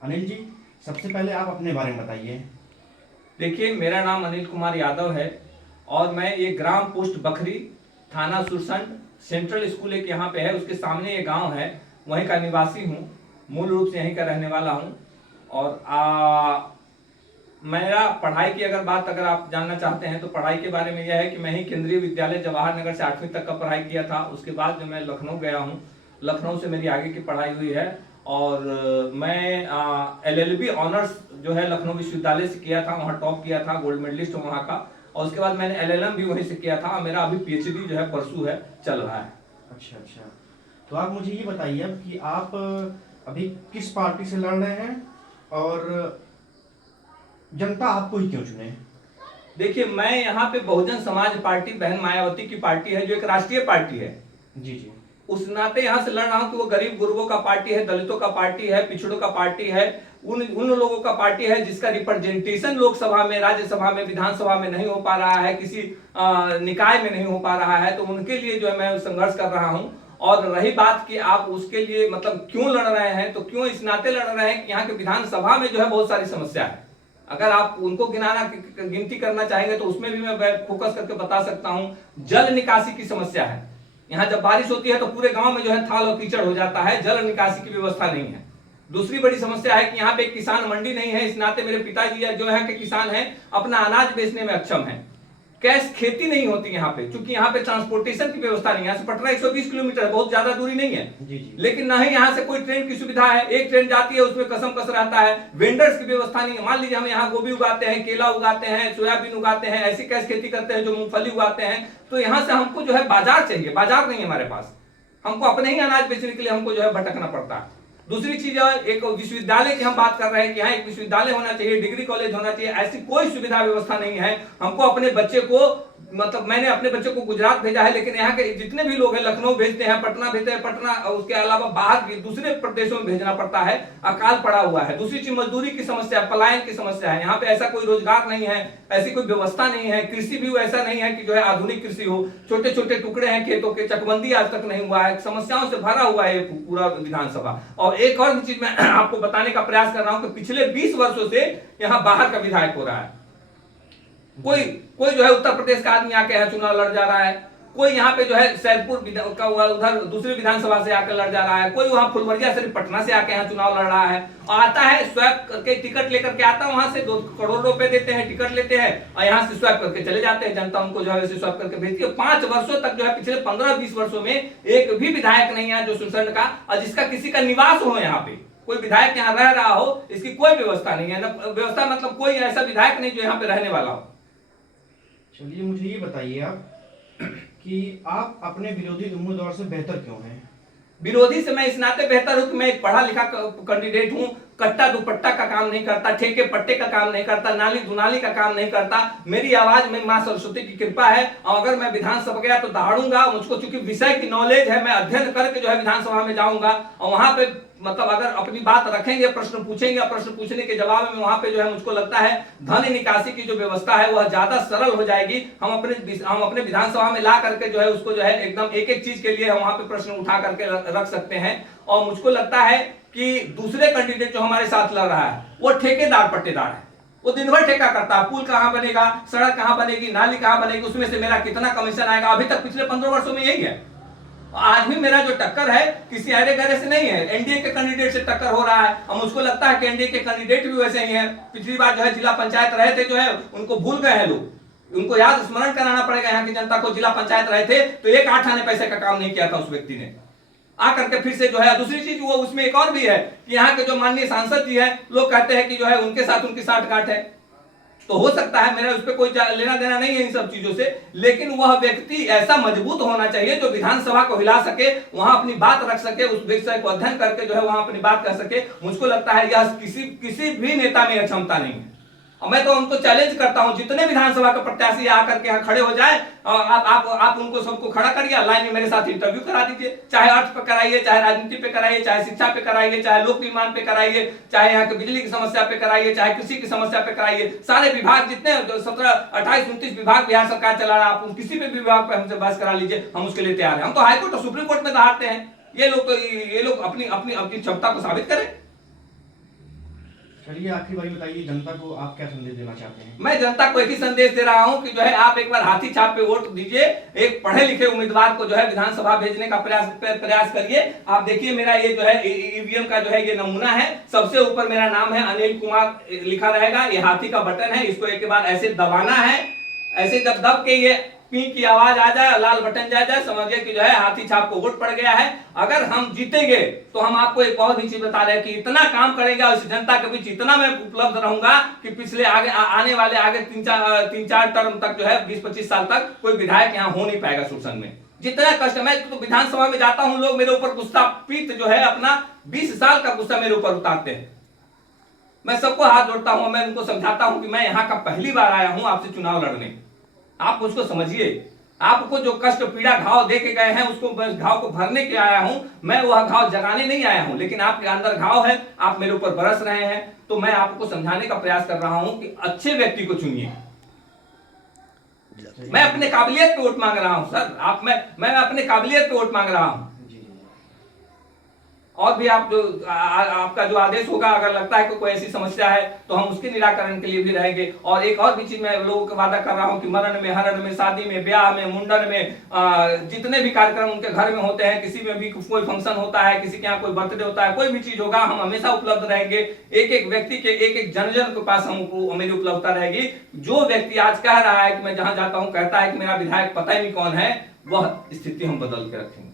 अनिल जी, सबसे पहले आप अपने बारे में बताइए। देखिए, मेरा नाम अनिल कुमार यादव है और मैं ये ग्राम पोस्ट बखरी, थाना सुरसंड, सेंट्रल स्कूल एक यहाँ पे है, उसके सामने ये गांव है, वहीं का निवासी हूँ। मूल रूप से यहीं का रहने वाला हूँ। और मेरा पढ़ाई की अगर आप जानना चाहते हैं तो पढ़ाई के बारे में यह है कि मैं ही केंद्रीय विद्यालय जवाहर नगर से 8वीं तक का पढ़ाई किया था। उसके बाद जो मैं लखनऊ गया हूँ, लखनऊ से मेरी आगे की पढ़ाई हुई है। और मैं एलएलबी ऑनर्स जो है लखनऊ विश्वविद्यालय से किया था, वहाँ टॉप किया था, गोल्ड मेडलिस्ट हूँ वहाँ का। और उसके बाद मैंने एलएलएम भी वहीं से किया था। मेरा अभी पीएचडी जो है परसू है, चल रहा है। अच्छा अच्छा, तो आप मुझे ये बताइए अब कि आप अभी किस पार्टी से लड़ रहे हैं और जनता आपको ही क्यों चुने? देखिए, मैं यहाँ पे बहुजन समाज पार्टी, बहन मायावती की पार्टी है, जो एक राष्ट्रीय पार्टी है, जी जी। उस नाते यहाँ से लड़ रहा हूँ कि वो गरीब गुरबों का पार्टी है, दलितों का पार्टी है, पिछड़ों का पार्टी है, उन लोगों का पार्टी है जिसका रिप्रेजेंटेशन लोकसभा में, राज्यसभा में, विधानसभा में नहीं हो पा रहा है, किसी निकाय में नहीं हो पा रहा है। तो उनके लिए जो है मैं संघर्ष कर रहा हूँ। और रही बात कि आप उसके लिए मतलब क्यों लड़ रहे हैं, तो क्यों इस नाते लड़ रहे हैं कि यहाँ के विधानसभा में जो है बहुत सारी समस्या है। अगर आप उनको गिनती करना चाहेंगे तो उसमें भी मैं फोकस करके बता सकता हूँ। जल निकासी की समस्या है, यहाँ जब बारिश होती है तो पूरे गांव में जो है थाल और कीचड़ हो जाता है, जल निकासी की व्यवस्था नहीं है। दूसरी बड़ी समस्या है कि यहाँ पे किसान मंडी नहीं है। इस नाते मेरे पिताजी जो है कि किसान हैं, अपना अनाज बेचने में अक्षम है। कैश खेती नहीं होती यहाँ पे, क्योंकि यहाँ पे ट्रांसपोर्टेशन की व्यवस्था नहीं है। यहाँ से पटना 120 किलोमीटर है, बहुत ज्यादा दूरी नहीं है। जी जी। लेकिन ना ही यहाँ से कोई ट्रेन की सुविधा है, एक ट्रेन जाती है उसमें कसम कस रहता है। वेंडर्स की व्यवस्था नहीं है। मान लीजिए हम यहाँ गोभी उगाते हैं, केला उगाते हैं, सोयाबीन उगाते हैं, ऐसी कैश खेती करते हैं, जो मूंगफली उगाते हैं, तो यहाँ से हमको जो है बाजार चाहिए, बाजार नहीं है हमारे पास। हमको अपने ही अनाज बेचने के लिए हमको जो है भटकना पड़ता है। दूसरी चीज है, एक विश्वविद्यालय की हम बात कर रहे हैं कि यहाँ एक विश्वविद्यालय होना चाहिए, डिग्री कॉलेज होना चाहिए, ऐसी कोई सुविधा व्यवस्था नहीं है। हमको अपने बच्चे को, मतलब मैंने अपने बच्चे को गुजरात भेजा है, लेकिन यहाँ के जितने भी लोग हैं लखनऊ भेजते हैं, पटना भेजते हैं, पटना उसके अलावा बाहर भी दूसरे प्रदेशों में भेजना पड़ता है, अकाल पड़ा हुआ है। दूसरी चीज मजदूरी की समस्या, पलायन की समस्या है। यहाँ पे ऐसा कोई रोजगार नहीं है, ऐसी कोई व्यवस्था नहीं है। कृषि भी ऐसा नहीं है कि जो है आधुनिक कृषि हो, छोटे छोटे टुकड़े हैं खेतों के, चकबंदी आज तक नहीं हुआ है। समस्याओं से भरा हुआ है पूरा विधानसभा। और एक और चीज मैं आपको बताने का प्रयास कर रहा हूं कि पिछले 20 वर्षों से यहाँ बाहर का विधायक हो रहा है। कोई कोई जो है उत्तर प्रदेश का आदमी आके यहाँ चुनाव लड़ जा रहा है, कोई यहाँ पे जो है सैदपुर का उधर दूसरी विधानसभा से आकर लड़ जा रहा है, कोई वहां फुलवरिया से पटना से आके यहाँ चुनाव लड़ रहा है। और आता है स्वैप करके टिकट लेकर के आता है, वहां से 2 करोड़ रुपए देते हैं, टिकट लेते हैं और यहाँ से स्वैप करके चले जाते हैं। जनता उनको जो है वैसे स्वैप करके भेजती है। 5 वर्षों तक जो है, पिछले 15-20 वर्षों में एक भी विधायक नहीं है जो सुरसंड का, और जिसका किसी का निवास हो यहाँ पे, कोई विधायक यहाँ रह रहा हो, इसकी कोई व्यवस्था नहीं है। व्यवस्था मतलब कोई ऐसा विधायक नहीं जो यहाँ पे रहने वाला हो। चलिए मुझे ये बताइए आप कि आप अपने विरोधी उम्मीदवार से बेहतर क्यों हैं? विरोधी से मैं इस नाते बेहतर हूं कि मैं एक पढ़ा लिखा कैंडिडेट हूं। कट्टा दुपट्टा का काम नहीं करता, ठेके पट्टे का काम नहीं करता, नाली दुनाली का काम नहीं करता। मेरी आवाज में मां सरस्वती की कृपा है, और अगर मैं विधानसभा गया तो दहाड़ूंगा। मुझको चूंकि विषय की नॉलेज है, मैं अध्ययन करके जो है विधानसभा में जाऊंगा और वहां पे मतलब अगर अपनी बात रखेंगे, प्रश्न पूछेंगे, प्रश्न पूछने के जवाब में वहां पे जो है मुझको लगता है धन निकासी की जो व्यवस्था है वह ज्यादा सरल हो जाएगी। हम अपने विधानसभा में ला करके जो है उसको जो है एकदम एक एक चीज के लिए हम वहां पे प्रश्न उठा करके रख सकते हैं। और मुझको लगता है कि दूसरे कैंडिडेट जो हमारे साथ लड़ रहा है वो ठेकेदार पट्टेदार है। वो दिन भर ठेका करता है, पुल कहां बनेगा, सड़क कहां बनेगी, नाली कहां बनेगी, उसमें से मेरा कितना कमीशन आएगा। अभी तक पिछले 15 वर्षों में यही है। आज भी मेरा जो टक्कर है किसी अरे गहरे से नहीं है, एनडीए के कैंडिडेट से टक्कर हो रहा है। और मुझको लगता है कि एनडीए के कैंडिडेट भी वैसे ही हैं। पिछली बार जो है जिला पंचायत रहे थे, जो है उनको भूल गए हैं लोग, उनको याद स्मरण कराना पड़ेगा यहाँ की जनता को। जिला पंचायत रहे थे तो 1 8 आने पैसे का काम नहीं किया था उस व्यक्ति ने, आकर के फिर से जो है। दूसरी चीज वो उसमें एक और भी है कि यहाँ के जो माननीय सांसद जी हैं, लोग कहते हैं कि जो है उनके साथ उनकी साठगांठ है। तो हो सकता है, मेरा उस पर कोई लेना देना नहीं है इन सब चीजों से, लेकिन वह व्यक्ति ऐसा मजबूत होना चाहिए जो विधानसभा को हिला सके, वहां अपनी बात रख सके, उस विषय को अध्ययन करके जो है वहां अपनी बात कह सके। मुझको लगता है यह किसी भी नेता में क्षमता नहीं है। और मैं तो उनको चैलेंज करता हूं, जितने विधानसभा के प्रत्याशी आकर के यहाँ खड़े हो जाए, और आप उनको सबको खड़ा करिए, लाइन में मेरे साथ इंटरव्यू करा दीजिए। चाहे अर्थ पे कराइए, चाहे राजनीति पे कराइए, चाहे शिक्षा पे कराइए, चाहे लोक निर्माण पे कराइए, चाहे यहाँ के बिजली की समस्या पे कराइए, चाहे कृषि की समस्या पे कराइए। सारे विभाग जितने 17, 28, 29 विभाग बिहार सरकार चला रहा है, आप किसी भी विभाग पे हमसे बहस करा लीजिए, हम उसके लिए तैयार हैं। हम तो हाईकोर्ट और सुप्रीम कोर्ट में दहाड़ते हैं। ये लोग अपनी क्षमता को साबित करें। चलिए आखिरी बारी बताइए, जनता को आप क्या संदेश देना चाहते हैं? मैं जनता को एक ही संदेश दे रहा हूं कि जो है आप एक बार हाथी छाप पे वोट दीजिए, एक पढ़े लिखे उम्मीदवार को जो है विधानसभा भेजने का प्रयास करिए। आप देखिए मेरा ये जो है ईवीएम का जो है ये नमूना है, सबसे ऊपर मेरा नाम है अनिल कुमार लिखा रहेगा, ये हाथी का बटन है, इसको एक बार ऐसे दबाना है, ऐसे जब दब के ये पी की आवाज आ जाए, लाल बटन जाए, समझिए कि जो है हाथी छाप को वोट पड़ गया है। अगर हम जीतेंगे तो हम आपको एक बहुत ही चीज बता रहे हैं कि इतना काम करेगा इस जनता के बीच, इतना मैं उपलब्ध रहूंगा कि पिछले आने वाले आगे तीन चार टर्म तक जो है 20-25 साल तक कोई विधायक यहाँ हो नहीं पाएगा शोषण में। जितना कष्ट, मैं तो विधानसभा में जाता हूं, लोग मेरे ऊपर गुस्सा पीत जो है अपना 20 साल का गुस्सा मेरे ऊपर उतारते हैं। मैं सबको हाथ जोड़ता हूं, मैं उनको समझाता हूं कि मैं यहाँ का पहली बार आया हूं आपसे चुनाव लड़ने, आप मुझको समझिए। आपको जो कष्ट पीड़ा घाव दे के गए हैं उसको घाव को भरने के आया हूं, मैं वह घाव जगाने नहीं आया हूं, लेकिन आपके अंदर घाव है, आप मेरे ऊपर बरस रहे हैं, तो मैं आपको समझाने का प्रयास कर रहा हूं कि अच्छे व्यक्ति को चुनिए। मैं अपने काबिलियत पे वोट मांग रहा हूं सर, मैं अपने काबिलियत पे वोट मांग रहा हूं। और भी आप जो आपका जो आदेश होगा, अगर लगता है कि कोई ऐसी समस्या है तो हम उसके निराकरण के लिए भी रहेंगे। और एक और भी चीज मैं लोगों को वादा कर रहा हूं कि मरण में, हरण में, शादी में, ब्याह में, मुंडन में, जितने भी कार्यक्रम उनके घर में होते हैं, किसी में भी कोई फंक्शन होता है, किसी के यहाँ कोई बर्थडे होता है, कोई भी चीज होगा, हम हमेशा उपलब्ध रहेंगे। एक एक व्यक्ति के, एक एक जन के पास हमको मेरी उपलब्धता रहेगी। जो व्यक्ति आज कह रहा है कि मैं जहां जाता हूं कहता है कि मेरा विधायक पता ही नहीं कौन है, वह स्थिति हम बदल के रखेंगे।